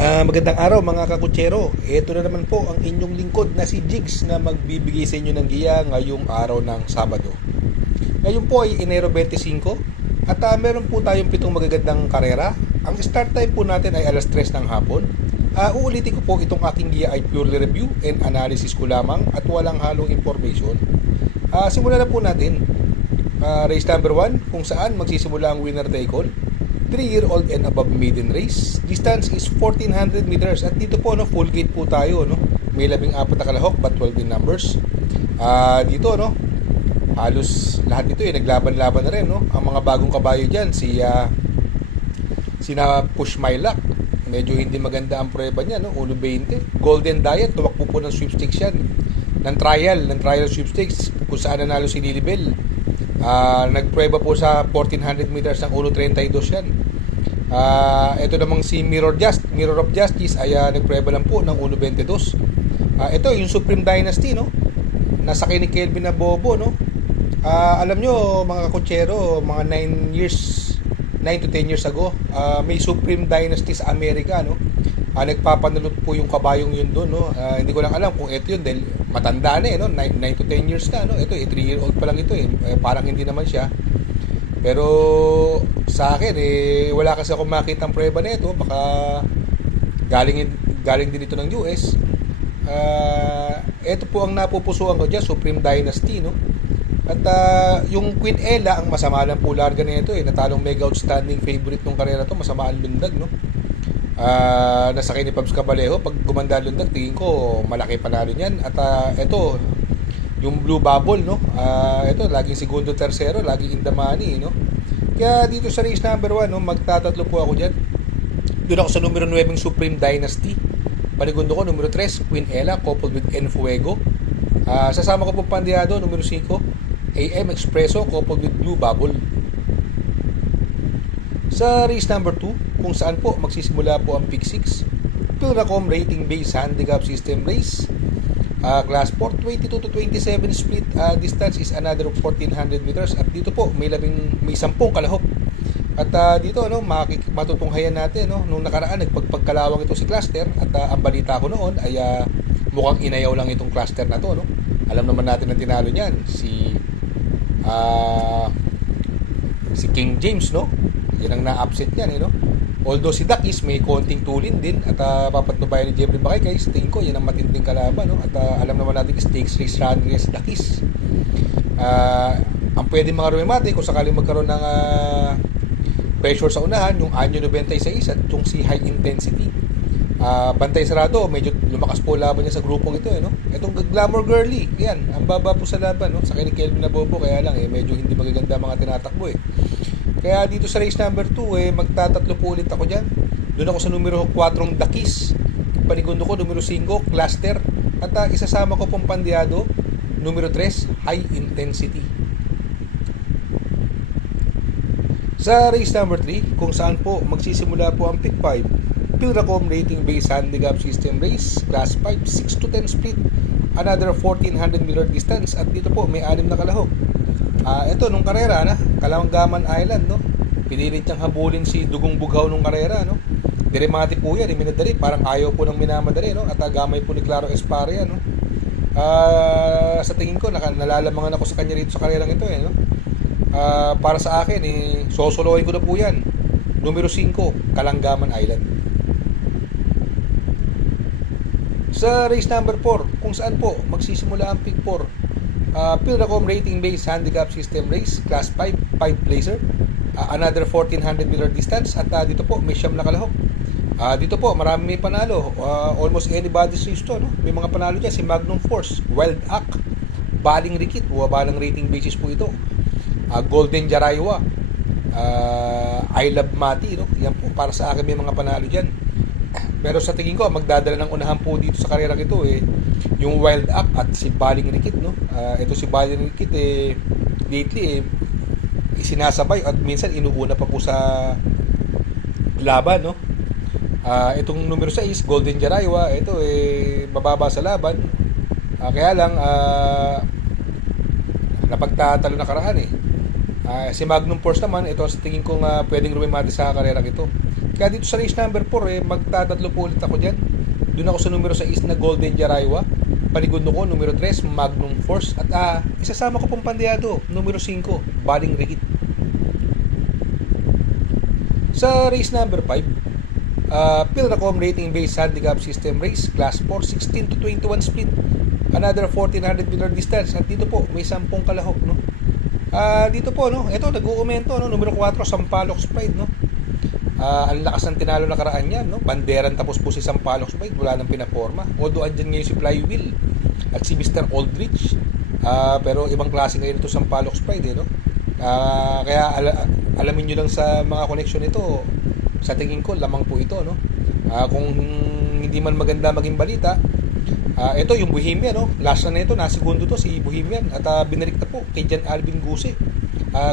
Magandang araw mga kakutsero. Ito na naman po ang inyong lingkod na si Jigs na magbibigay sa inyo ng giya ngayong araw ng Sabado. Ngayon po ay Enero 25 at meron po tayong 7 magagandang karera. Ang start time po natin ay alas 3 ng hapon. Uulitin ko po itong aking giya ay purely review and analysis ko lamang at walang halong information. Simulan na po natin. Race number 1 kung saan magsisimula ang winner take all. 3-year-old and above maiden race. Distance is 1400 meters at dito po full gate po tayo May 14 na kalahok but 12 in numbers. Dito halos lahat dito naglaban-laban na rin Ang mga bagong kabayo diyan sina Push My Luck. Medyo hindi maganda ang prueba niya 1.20. Golden Diet tumakbo po ng sweepstakes yan. Ng trial sweepstakes kung saan nanalo si Lilibel. Nagprueba po sa 1400 meters ng 1.32 yan. Ito namang si Mirror of Justice ay nagprueba lang po ng 1.22. Ito yung Supreme Dynasty nasa kay ni Kelvin na bobo alam nyo mga kakutsero, mga 9 to 10 years ago, may Supreme Dynasty sa Amerika nagpapanalot po yung kabayong yun doon hindi ko lang alam kung ito yun dahil matanda na 9 to 10 years na ito 3-year-old pa lang ito parang hindi naman siya, pero sa akin wala kasi akong makita ang prueba na ito, baka galing din ito ng US. Ito po ang napupusuan ko dyan, Supreme Dynasty at yung Queen Ella ang masama lang po larga na ito natalong mega outstanding favorite nung karera to, masama ang lundag nasa kay ni Pabs Cabalejo. Pag gumanda lundag, tingin ko malaki panalo niyan. At ito yung Blue Bubble ito laging segundo tercero, laging in the money Kaya dito sa race number 1 magtatatlo po ako diyan. Doon ako sa numero 9 Supreme Dynasty. Panigundo ko numero 3 Queen Ella coupled with Enfuego. Sasama ko po Pandiado numero 5 AM Expresso coupled with Blue Bubble. Sa race number 2 kung saan po magsisimula po ang Pick 6, Pilracom rating based handicap system race, class 4, 22 to 27 split. Distance is another 1400 meters at dito po may 10 kalahok. At dito matutunghayan natin nung nakaraan nagpagkalawang ito si Cluster at ang balita ko noon ay mukhang inayaw lang itong Cluster na to Alam naman natin ang tinalo niyan si King James yan ang na-upset niyan Although si Dakis may konting tulin din at papatnubayan ni Jeffrey Bakay, sa tingin ko yan ang matinding kalaban at alam naman natin stakes race runner si Dakis. Ang pwede mga rumimate kung sakaling magkaroon ng pressure sa unahan, yung Anyo 96 at yung si High Intensity. Bantay sarado, medyo lumakas po laban niya sa grupong ito Itong Glamour Girly, yan, ang baba po sa laban sa kay ni Kelvin na bobo, kaya lang medyo hindi magaganda mga tinatakbo Kaya dito sa race number 2 magtatatlo po ulit ako dyan. Doon ako sa numero 4 Dakis, panigundo ko numero 5 Cluster at isasama ko pong Pandiado numero 3 High Intensity. Sa race number 3 kung saan po magsisimula po ang Pick 5, Pilracom rating based handicap system race, class 5, 6 to 10 split, another 1400 meter distance at dito po may 6 na kalahok. Ito nung karera Kalawanggaman Island pinilit niyang habulin si Dugong Bughaw nung karera Dirimati po yan, minadali, parang ayaw po ng minamadali at gamay po ni Claro Esparria sa tingin ko nalalamangan ako sa kanya rito sa karerang ito para sa akin sosolohin ko na po yan numero 5 Kalanggaman Island. Sa race number 4 kung saan po magsisimula ang Pick 4, Pilracom rating based handicap system race, class 5 placer, another 1400 meter distance at dito po may 9 na kalahok. Dito po marami may panalo, almost anybody's race to may mga panalo dyan, si Magnum Force, Wild Act, Baling Rikit, balang rating basis po ito, Golden Jaraywa, I Love Mati yan po para sa akin may mga panalo dyan. Pero sa tingin ko magdadala ng unahan po dito sa karera ito yung Wild Act at si Baling Rikit ito si Baling Rikit lately sinasabay at minsan inuuna pa po sa laban itong numero 6 Golden Jaraywa ito bababa sa laban kaya lang napagtatalo na karaan Si Magnum Force naman, ito sa tingin ko nga pwedeng rumimati sa karerang ito. Kaya dito sa race number 4, magtatatlo po ulit ako dyan. Doon ako sa numero 6 na Golden Jaraywa. Panigundo ko, numero 3, Magnum Force. At isasama ko pong pandiado, numero 5, Baling Rigit. Sa race number 5, Pilracom Rating Based Handicap System Race, Class 4, 16 to 21 split. Another 1400 meter distance. At dito po, may 10 kalahok, no? Dito po, no? Ito, nag-uumento, no? Numero 4, Sampaloc Pride, no? Ang lakas ng tinalo na karaan yan, no? Banderan tapos po si Sampaloc Pride, wala nang pinaporma. Although andyan ngayon si Flywheel at si Mr. Aldrich. Pero ibang klase ngayon ito Sampaloc Pride, no? Kaya alamin nyo lang sa mga connection nito, sa tingin ko, lamang po ito, no? Kung hindi man maganda maging balita, ito yung Bohemian, no? Last na ito, nasigundo to si Bohemian at binalik na po kay Jan Alvin Guse.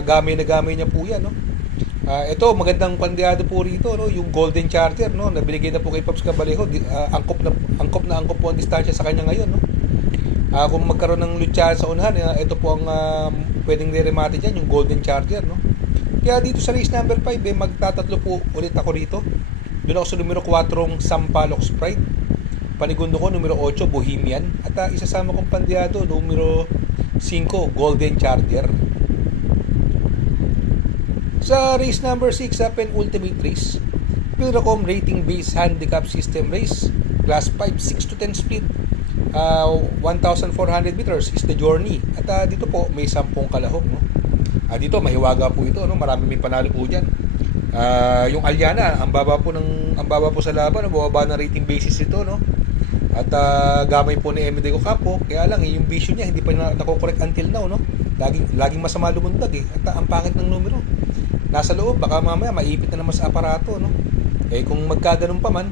Gamay na gamay niya po yan, no? Ito magandang pandiado po rito, no? Yung Golden Charter, no? Nabinigay na po kay Pops Cabalejo. Angkop po ang distansya sa kanya ngayon, no? Kung magkaroon ng lucha sa unahan, ito po ang pwedeng re-remate dyan, yung Golden Charger, no? Kaya dito sa race number 5, magtatatlo po ulit ako rito. Doon ako sa numero 4, Sampaloc Pride. Panigundo ko, numero 8, Bohemian. At isasama kong pandiado, numero 5, Golden Charger. Sa race number 6, penultimate race, Pilracom Rating Based Handicap System Race, Class 5, 6 to 10 split. 1,400 meters is the journey. At dito po, may 10 kalahok, no? Dito, mahiwaga po ito, no? Marami may panalo po dyan. Yung Aliana, ang baba po sa laban, ang bababa na rating basis ito, no? At gamay po ni Emedego Capo, kaya lang yung vision niya hindi pa nako-correct until now, no? Laging masama lumundag At ang pangit ng numero. Nasa loob, baka mamaya maipit na naman sa aparato, no? Kung magkaganon pa man,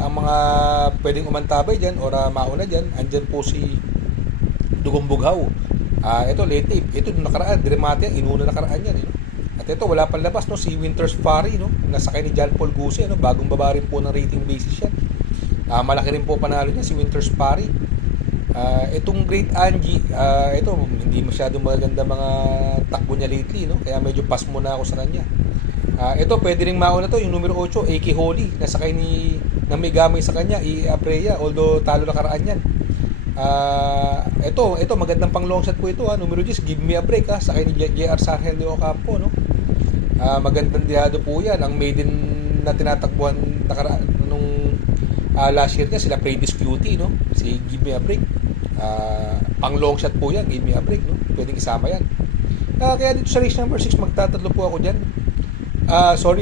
ang mga pwedeng umantabay diyan or mauna diyan, andyan po si Dugong Bughaw. Ito late tape. Ito nung nakaraan, Dremate, inuna nakaraan yan, no? At ito wala pang labas, no, si Winter's Fury, no, nasakay ni John Paul Guse, no, bagong baba rin po ng rating basis yan. Malaki rin po panalo niya si Winter's Fury. Itong Great Angie, ito hindi masyadong maganda mga takbo niya lately, no, kaya medyo pass muna ako sa kanya. Ito pwede ring mauna to, yung numero 8, AK Holy, nasakay na may gamay sa kanya, Apreya, although talo na karaan yan. Ito magandang pang long shot po ito, numero 10, Give Me a Break, sakay ni JR Sargent de Ocampo, no. Magandang diado po yan. Ang maiden na tinatakbuhan nung last year niya, sila Predis Cutie, no? Si Give Me a Break. Pang long shot po yan, Give Me a Break, no? Pwedeng isama yan. Kaya dito sa race number 6, magtatatlo po ako dyan.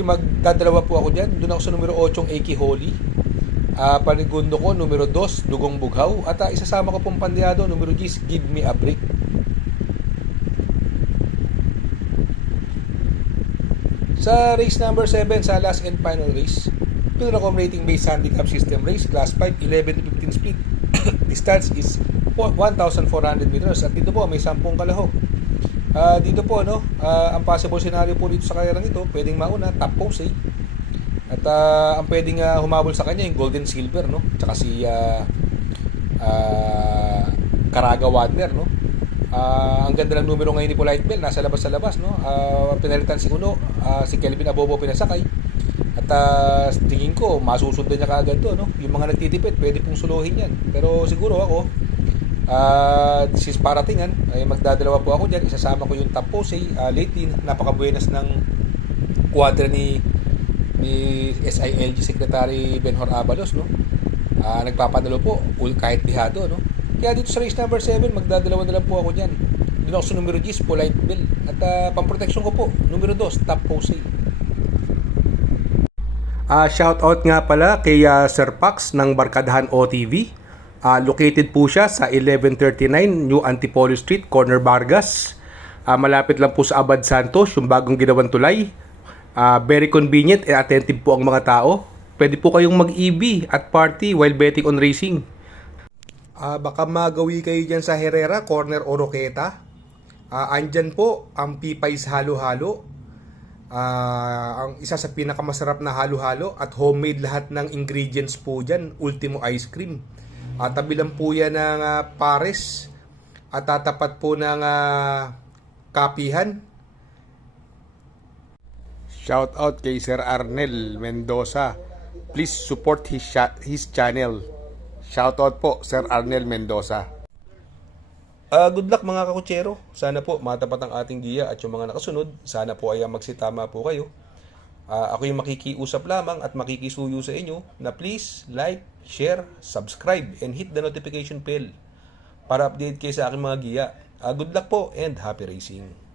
Magdadalawa po ako dyan. Doon ako sa numero 8, AK Holy. Panigundo ko, numero 2, Dugong Bughaw. At isasama ko pong pandiado, numero 10, Give Me a Break. Sa race number 7, sa last and final race, Pilracom Rating Based Handicap System Race, Class 5, 11 to 15 speed. Distance is 1,400 meters. At dito po, may 10 kalahok. Dito po, no, ang possible scenario po dito sa karerang ito, pwedeng mauna, top pose, At ang pwedeng humabol sa kanya, yung Golden Silver, no? Tsaka si Caraga Wonder, no? Ang ganda ng numero ngayon ni Polite Bell, nasa labas, no? Pinalitan si Uno, si Kelvin Abobo pinasakay. At tingin ko, masusundan niya kaagad to, no? Yung mga nagtitipid, pwede pong suluhin yan. Pero siguro ako, this is paratingan, ay magdadalawa po ako dyan. Isasama ko yung top pose, lately, napakabuenas ng quadra ni SILG Secretary Benhor Abalos, no? Nagpapadalo po kahit bihado, no? Kaya dito sa race number 7, magdadalawa na lang po ako dyan. Doon ako sa numero 10, Polite Bell. At pamproteksyon ko po, numero 2, Top Pose. Shout out nga pala kay Sir Pax ng Barkadahan OTV. Located po siya sa 1139 New Antipolo Street, Corner Vargas. Malapit lang po sa Abad Santos, yung bagong ginawang tulay. Very convenient and attentive po ang mga tao. Pwede po kayong mag-EB at party while betting on racing. Baka magawi kayo dyan sa Herrera, Corner o Roqueta. Andyan po ang Pipay's Halo-Halo. Ang isa sa pinakamasarap na halo-halo at homemade lahat ng ingredients po dyan. Ultimo Ice Cream. Tabi lang po yan ng Pares. At tatapat po ng kapihan. Shout out kay Sir Arnel Mendoza. Please support his channel. Shout out po Sir Arnel Mendoza. Good luck mga kakutsero. Sana po matapat ang ating giya at yung mga nakasunod, sana po ay magsitama po kayo. Ako yung makikiusap lamang at makikisuyo sa inyo na please like, share, subscribe, and hit the notification bell para update kayo sa aking mga giya. Good luck po and happy racing!